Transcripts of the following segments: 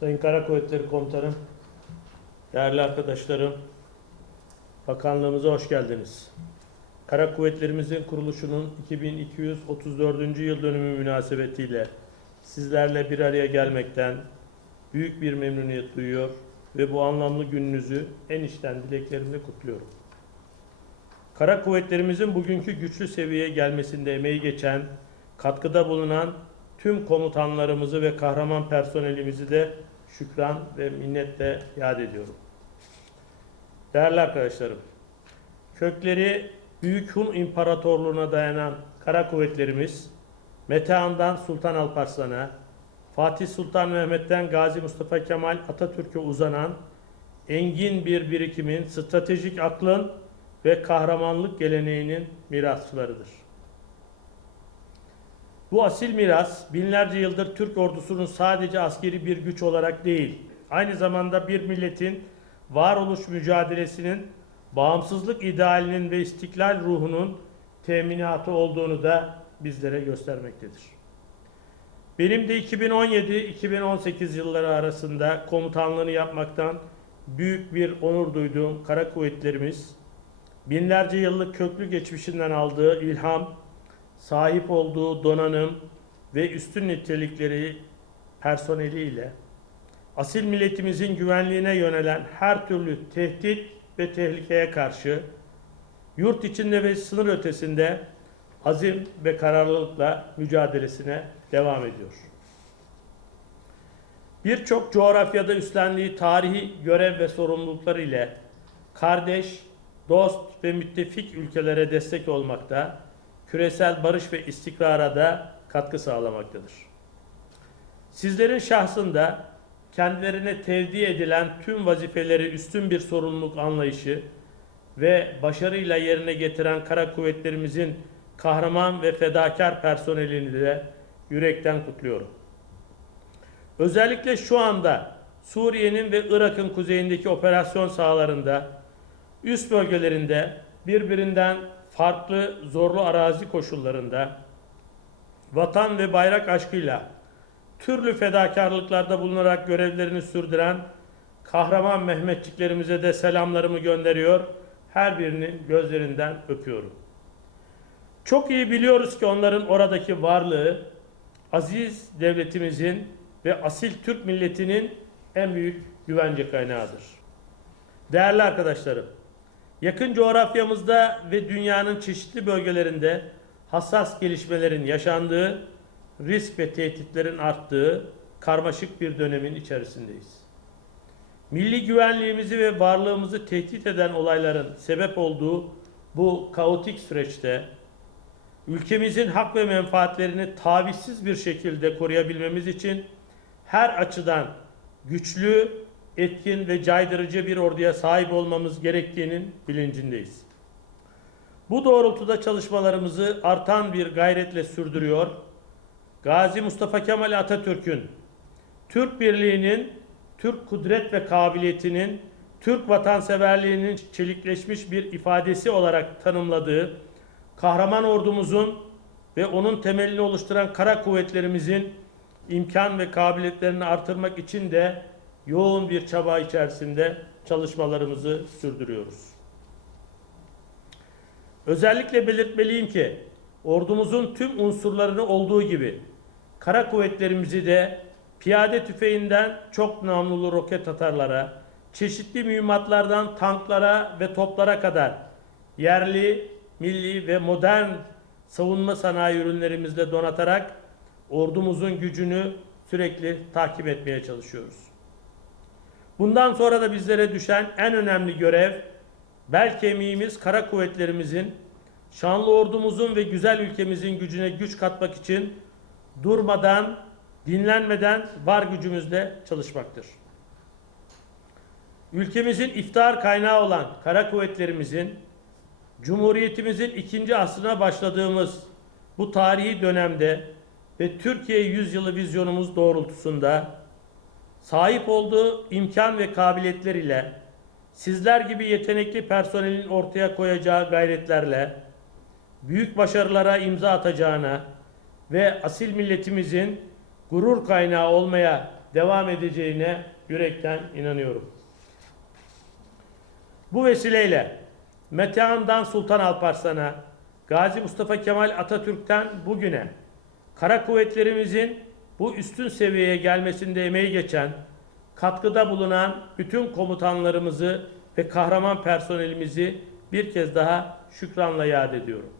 Sayın Kara Kuvvetleri Komutanım, değerli arkadaşlarım, bakanlığımıza hoş geldiniz. Kara Kuvvetlerimizin kuruluşunun 2234. yıl dönümü münasebetiyle sizlerle bir araya gelmekten büyük bir memnuniyet duyuyor ve bu anlamlı gününüzü en içten dileklerimle kutluyorum. Kara Kuvvetlerimizin bugünkü güçlü seviyeye gelmesinde emeği geçen, katkıda bulunan tüm komutanlarımızı ve kahraman personelimizi de şükran ve minnetle yad ediyorum. Değerli arkadaşlarım, kökleri Büyük Hun İmparatorluğu'na dayanan kara kuvvetlerimiz, Metehan'dan Sultan Alparslan'a, Fatih Sultan Mehmet'ten Gazi Mustafa Kemal Atatürk'e uzanan engin bir birikimin, stratejik aklın ve kahramanlık geleneğinin mirasçılarıdır. Bu asil miras binlerce yıldır Türk ordusunun sadece askeri bir güç olarak değil, aynı zamanda bir milletin varoluş mücadelesinin, bağımsızlık idealinin ve istiklal ruhunun teminatı olduğunu da bizlere göstermektedir. Benim de 2017-2018 yılları arasında komutanlığını yapmaktan büyük bir onur duyduğum kara kuvvetlerimiz, binlerce yıllık köklü geçmişinden aldığı ilham, sahip olduğu donanım ve üstün nitelikleri personeliyle asil milletimizin güvenliğine yönelen her türlü tehdit ve tehlikeye karşı yurt içinde ve sınır ötesinde azim ve kararlılıkla mücadelesine devam ediyor. Birçok coğrafyada üstlendiği tarihi görev ve sorumlulukları ile kardeş, dost ve müttefik ülkelere destek olmakta, küresel barış ve istikrara da katkı sağlamaktadır. Sizlerin şahsında kendilerine tevdi edilen tüm vazifeleri üstün bir sorumluluk anlayışı ve başarıyla yerine getiren kara kuvvetlerimizin kahraman ve fedakar personelini de yürekten kutluyorum. Özellikle şu anda Suriye'nin ve Irak'ın kuzeyindeki operasyon sahalarında, üst bölgelerinde birbirinden farklı zorlu arazi koşullarında vatan ve bayrak aşkıyla türlü fedakarlıklarda bulunarak görevlerini sürdüren kahraman Mehmetçiklerimize de selamlarımı gönderiyor. Her birinin gözlerinden öpüyorum. Çok iyi biliyoruz ki onların oradaki varlığı aziz devletimizin ve asil Türk milletinin en büyük güvence kaynağıdır. Değerli arkadaşlarım, yakın coğrafyamızda ve dünyanın çeşitli bölgelerinde hassas gelişmelerin yaşandığı, risk ve tehditlerin arttığı karmaşık bir dönemin içerisindeyiz. Milli güvenliğimizi ve varlığımızı tehdit eden olayların sebep olduğu bu kaotik süreçte ülkemizin hak ve menfaatlerini tavizsiz bir şekilde koruyabilmemiz için her açıdan güçlü, etkin ve caydırıcı bir orduya sahip olmamız gerektiğinin bilincindeyiz. Bu doğrultuda çalışmalarımızı artan bir gayretle sürdürüyor. Gazi Mustafa Kemal Atatürk'ün Türk birliğinin, Türk kudret ve kabiliyetinin, Türk vatanseverliğinin çelikleşmiş bir ifadesi olarak tanımladığı kahraman ordumuzun ve onun temelini oluşturan kara kuvvetlerimizin imkan ve kabiliyetlerini artırmak için de yoğun bir çaba içerisinde çalışmalarımızı sürdürüyoruz. Özellikle belirtmeliyim ki ordumuzun tüm unsurlarını olduğu gibi kara kuvvetlerimizi de piyade tüfeğinden çok namlulu roket atarlara, çeşitli mühimmatlardan tanklara ve toplara kadar yerli, milli ve modern savunma sanayi ürünlerimizle donatarak ordumuzun gücünü sürekli takip etmeye çalışıyoruz. Bundan sonra da bizlere düşen en önemli görev bel kemiğimiz kara kuvvetlerimizin şanlı ordumuzun ve güzel ülkemizin gücüne güç katmak için durmadan, dinlenmeden var gücümüzle çalışmaktır. Ülkemizin iftihar kaynağı olan kara kuvvetlerimizin Cumhuriyetimizin ikinci asrına başladığımız bu tarihi dönemde ve Türkiye yüzyılı vizyonumuz doğrultusunda sahip olduğu imkan ve kabiliyetler ile sizler gibi yetenekli personelin ortaya koyacağı gayretlerle büyük başarılara imza atacağına ve asil milletimizin gurur kaynağı olmaya devam edeceğine yürekten inanıyorum. Bu vesileyle Metehan'dan Sultan Alparslan'a, Gazi Mustafa Kemal Atatürk'ten bugüne kara kuvvetlerimizin bu üstün seviyeye gelmesinde emeği geçen, katkıda bulunan bütün komutanlarımızı ve kahraman personelimizi bir kez daha şükranla yad ediyorum.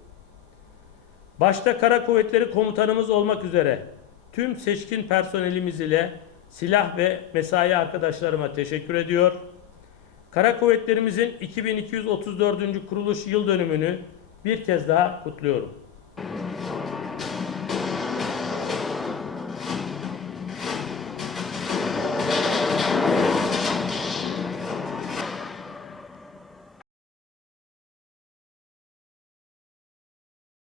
Başta Kara Kuvvetleri Komutanımız olmak üzere tüm seçkin personelimiz ile silah ve mesai arkadaşlarıma teşekkür ediyor. Kara Kuvvetlerimizin 2234. kuruluş yıl dönümünü bir kez daha kutluyorum.